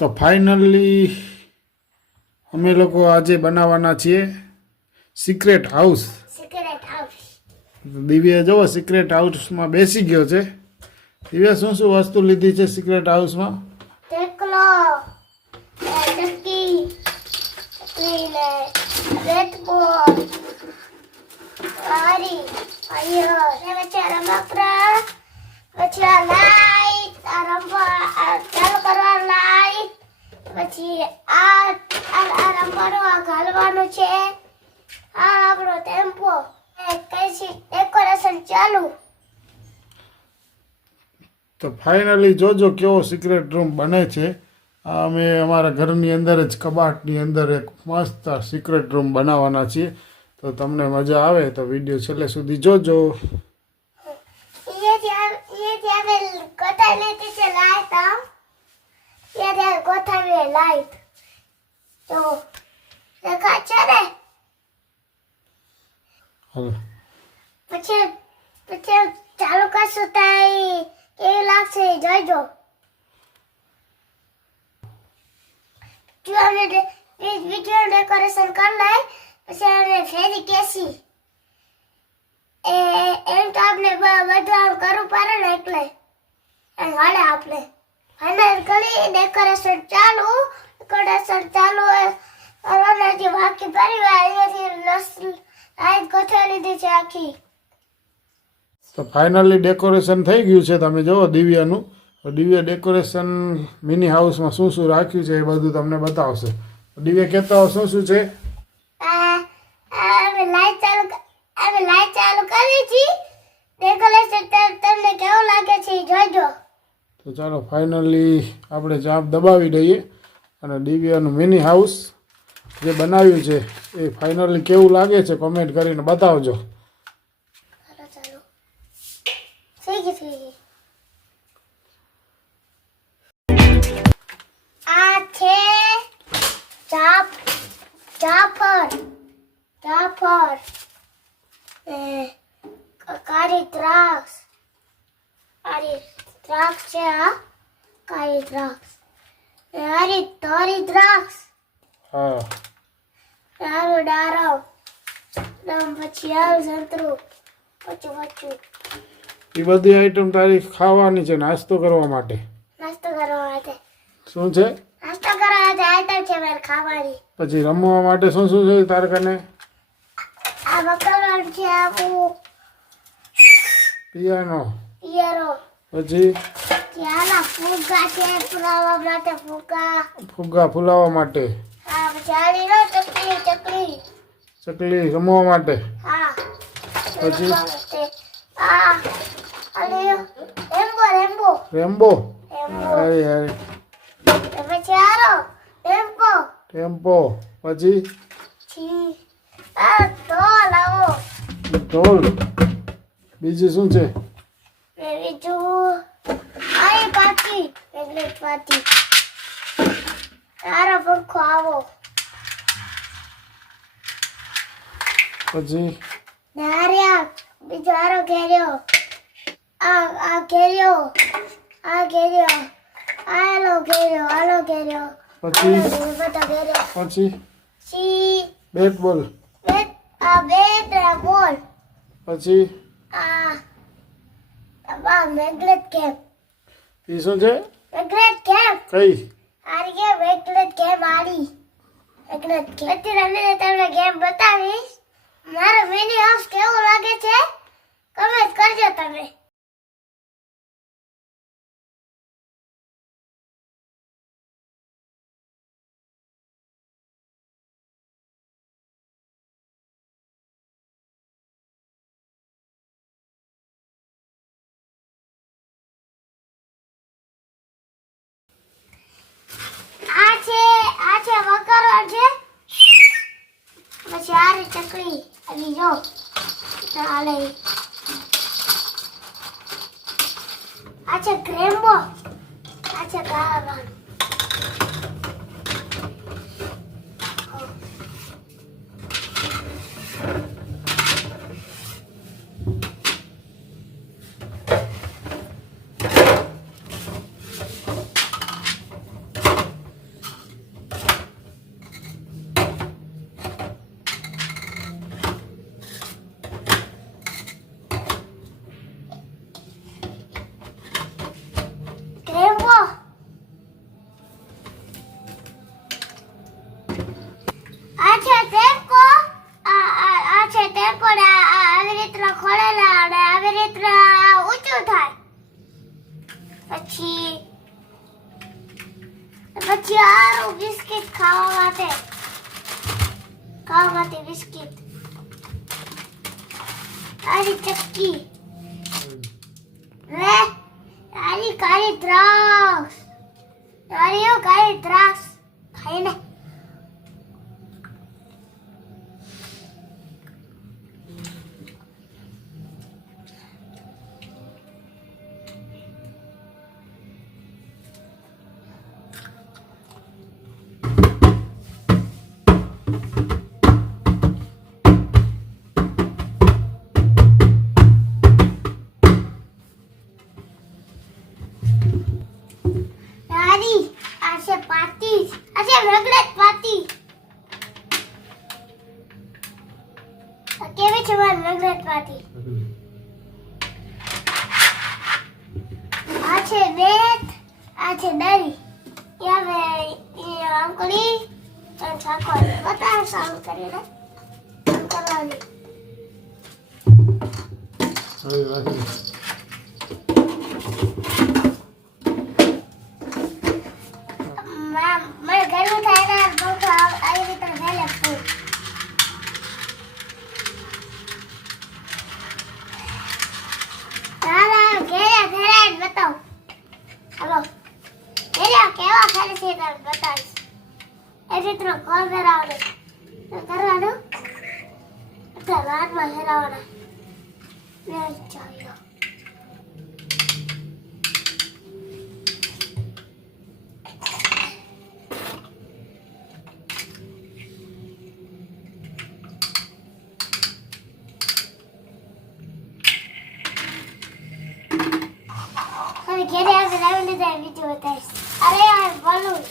તો ફાઇનલી અમે લોકો આજે બનાવવાના છીએ secret house secret house Divya જુઓ સિક્રેટ હાઉસમાં બેસી ગયો છે. દિવ્યા શું શું વસ્તુ લીધી છે સિક્રેટ હાઉસમાં ટેકલો ડકી ને રેડ બોલ આરી આયો ને પછી આ રમકડા પછી આ લાઈટ આ રમવા આ ચાલુ કરવા લાઈટ પછી આ આ આ રમવાનું આ ઘાલવાનું છે આ આપણો ટેમ્પો કઈ છે ડેકોરેશન ચાલુ તો ફાઇનલી જોજો કેવો સિક્રેટ રૂમ બને છે આ અમે અમારા ઘરની અંદર જ કબાટની અંદર એક મસ્ત સિક્રેટ રૂમ બનાવવાના છીએ તો તમને મજા આવે તો વિડીયો છેલ્લે સુધી જોજો ये क्या ये क्या मैं गोथा लेके चला था Ja, der Gott hat mir leid. So. Der Katze. હવે પછી પછી ચાલુ કરશું તાઈ કેવી લાગશે જોઈજો જો અમે વીડિયો ડેકોરેશન કરી લઈ પછી અમે ફેરી કેસી એ એમ તો આપણે બધું આમ કરવું પડે ને એટલે એમ વાળે આપણે કરી ડેકોરેશન ચાલુ. ડેકોરેશન ચાલુ કરવાના બાકી પરિવાર હોય અહીંયાથી લસ આજ ગોઠવી લીધી છે આખી. તો ફાઇનલી ડેકોરેશન થઈ ગયું છે. તમે જુઓ દિવ્યાનું. તો દિવ્ય ડેકોરેશન મિની હાઉસમાં શું શું રાખ્યું છે એ બધું તમને બતાવશે. દિવ્ય કહેતો શું શું છે? આ આ અમે લાઈટ ચાલુ કરી છે. ડેકોરેશન તમને કેવું લાગે છે જોજો. તો ચાલો, ફાઇનલી આપણે જાપ દબાવી દઈએ અને દિવ્યાનું મિની હાઉસ જે બનાવ્યું છે, એ ફાઇનલી કેવું લાગે છે કોમેન્ટ કરીને બતાવજો. છે આ કાળી દ્રાક્ષ એ હરી તોરી દ્રાક્ષ હા આલુ ડારો આમ પછી આલુ સંતરું પછી વચ્ચું એ બધી આઈટમ તારી ખાવાની છે નાસ્તો કરવા માટે. નાસ્તો કરવા માટે શું છે? નાસ્તો કરવા માટે આઈટમ છે મારે ખાવાની. પછી રમવા માટે શું શું છે તારે કને? આ બકરવાડ છે આવું. પિયાનો પિયરો પછી? ફુગ્ગા ફુલાવા માટે? ચકલી રમવા માટે? પછી? રેમ્બો આરો રેમ્બો? ટેમ્પો પછી ઢોલ બીજું શું છે? બીજું આઈ પાટી મેગ્નેટ પાટી તારો પંખો આવો પછી ને હાર્યા બીજો હારો ઘેર્યો આ આ ઘેર્યો આ ઘેર્યો આલો ઘેર્યો આલો ઘેર્યો પછી પછી સી બેટ બોલ બે આ બે ત્રણ બોલ પછી આ આ મેગ્નેટ કેમ એ શું છે? મેગ્નેટ કેમ? કઈ? આર્ય વેકલેટ ગેમ આડી વેકલેટ ગેમ અત્યારે અમે તમને ગેમ બતાવીશ મારો મિની હાઉસ કેવો લાગે છે? કમેન્ટ કરજો તમે. ચકડી આવી જો ચાલે આ છે ગ્રેમ્બો આ છે ગાવા પછી પછી આરું બિસ્કિટ ખાવા માટે ખાવા માટે બિસ્કિટ આરી ચક્કી રે આરી કાળી દ્રાક્ષ આરી ઓ કાળી દ્રાક્ષ ખાઈને છે બેત આ છે દરી યા વે ઈ અંકલી અને ચાકોર બતા સાઉન્ડ કરીને આમ કરવાની હવે રાખી માં મને ગરમી થાય આવી રીતે ફેલે ફૂલ ના ના ઘેરે ઘેરે જ બતાવ હાલો ઘેરે કેવા ફેલે છે તને બતાવીશ એ રીતનો કોલ કરાવડે કરવાનું અત્યારે રાતમાં હેરાવાના ને ચાલ્યો હવે ઘેરે આવે લાવી લીધા બીજું બતાવીશ અરે યાર બોલું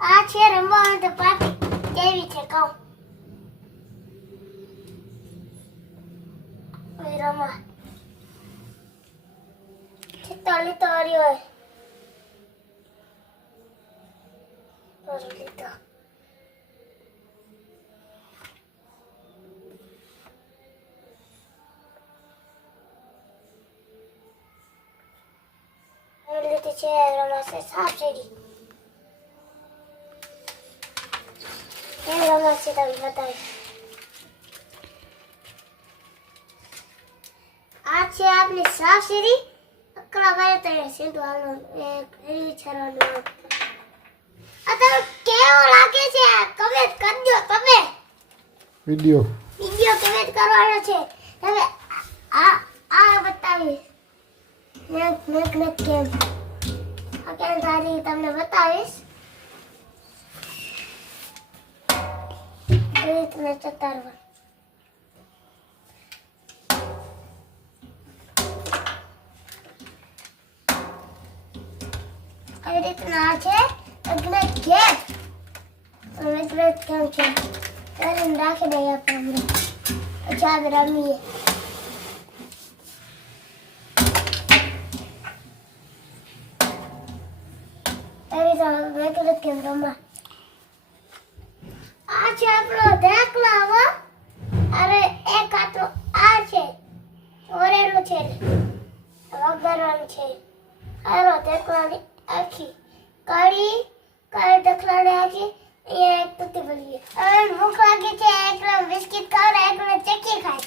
આ છે રમવા માટે પાટી કેવી છે કહું ઓય રમા લીતો લીતો હર્યો હોય Por લીધો હવે લીધી છે રમાશે સાપ સીડી કેમ રમાશે તમે બતાવી આ છે આપણી સાપ સીડી અકડા કરે તો સીધું હાલવાનું એક ફેરી છરવાનું આ તો કેવો લાગે છે કમેન્ટ કરજો તમે વીડિયો વિડિયો કમેન્ટ કરવાનો છે તમે આ આ બતાવીશ નેક નેક નેક કેમ આ કેમ સારી તમને બતાવીશ રીતના ચતારવા આવી રીતના આ છે. અગ્નેટ ગેટ અગ્નેટ કેમ છે. કરીને રાખી દઈએ આપણે. પછી આપણે રમીએ. એવી તો વેકરત કેમ રમવા. આ છે આપણો દાખલા હો અરે એક આ આ છે. ઓરેલું છે. વગાડવાનું છે. હારો આખી કાળી કાળી દાખલાની આખી અહીંયા એક તૂટી ગઈ. હવે ભૂખ લાગી છે એકલો બિસ્કિટ ખાવ એકલો ચક્કી ખાયમાં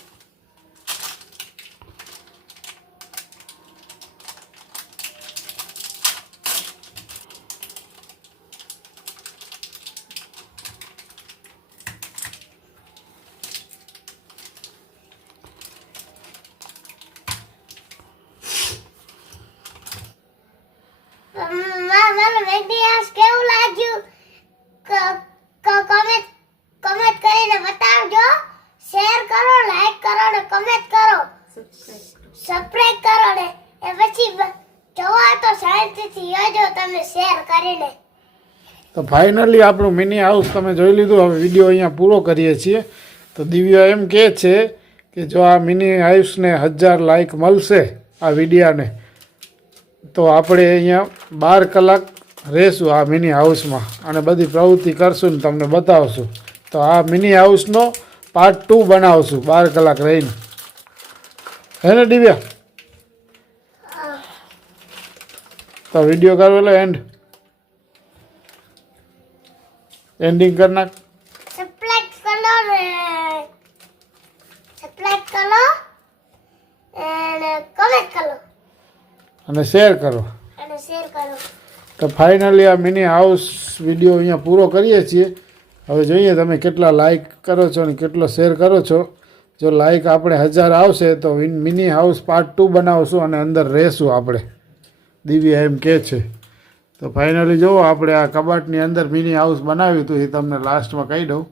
મને મેગડીયાસ કેવું લાગ્યું કમેન્ટ કમેન્ટ કરીને બતાવજો શેર કરો લાઈક કરો ને કમેન્ટ કરો સબસ્ક્રાઇબ કરો ને એ પછી બ- જોવા તો શાંતિથી જોજો તમે શેર કરીને તો ફાઇનલી આપણું મિની હાઉસ તમે જોઈ લીધું હવે વીડિયો અહીંયા પૂરો કરીએ છીએ. તો દિવ્યા એમ કહે છે કે જો આ મિની હાઉસને હજાર લાઇક મળશે આ વિડીયાને તો આપણે અહીંયા બાર કલાક રહેશું આ મિની હાઉસમાં અને બધી પ્રવૃત્તિ કરશું ને તમને બતાવશું. તો આ મિની હાઉસનો પાર્ટ ટુ બનાવશું બાર કલાક રહીને. હે ને દિવ્યા? તો વીડિયો કરવેલો એન્ડ એન્ડિંગ કરી નાખ સબસ્ક્રાઇબ કરો સબસ્ક્રાઇબ કરો અને કમેન્ટ કરો અને શેર કરો. અને શેર કરો. તો ફાઇનલી આ મિની હાઉસ વીડિયો અહીંયા પૂરો કરીએ છીએ. હવે જોઈએ તમે કેટલા લાઈક કરો છો અને કેટલો શેર કરો છો. જો લાઈક આપણે હજાર આવશે તો મિની હાઉસ પાર્ટ ટુ બનાવશું અને અંદર રહેશું આપણે. દિવ્યા એમ કહે છે. તો ફાઇનલી જુઓ આપણે આ કબાટની અંદર મિની હાઉસ બનાવ્યું હતું એ તમને લાસ્ટમાં કહી દઉં.